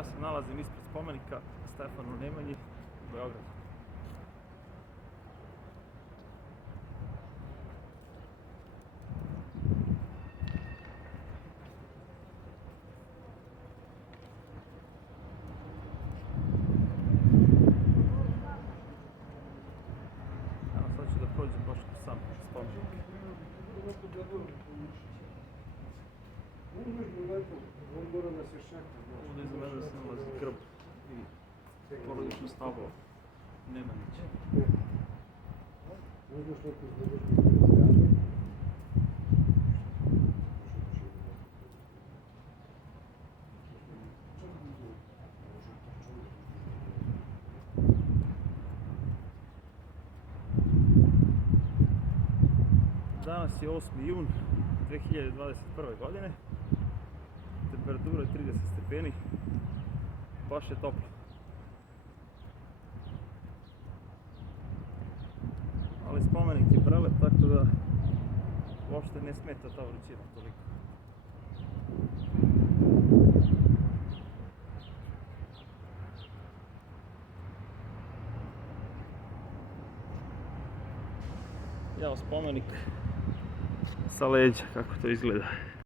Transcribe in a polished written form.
ja se nalazim ispred spomenika Stefanu Nemanji u Beogradu. Evo sad ću da prođem baš kroz sam spomenik. Ovdje iza mene se nalazi grb i porodično stablo Nemanjića. Danas je 8. jun 2021. godine. Temperatura je 30 stepeni. Baš je toplo. Ali spomenik je prelep, tako da uopšte ne smeta ta vrućina toliko. Evo spomenik sa leđa, kako to izgleda.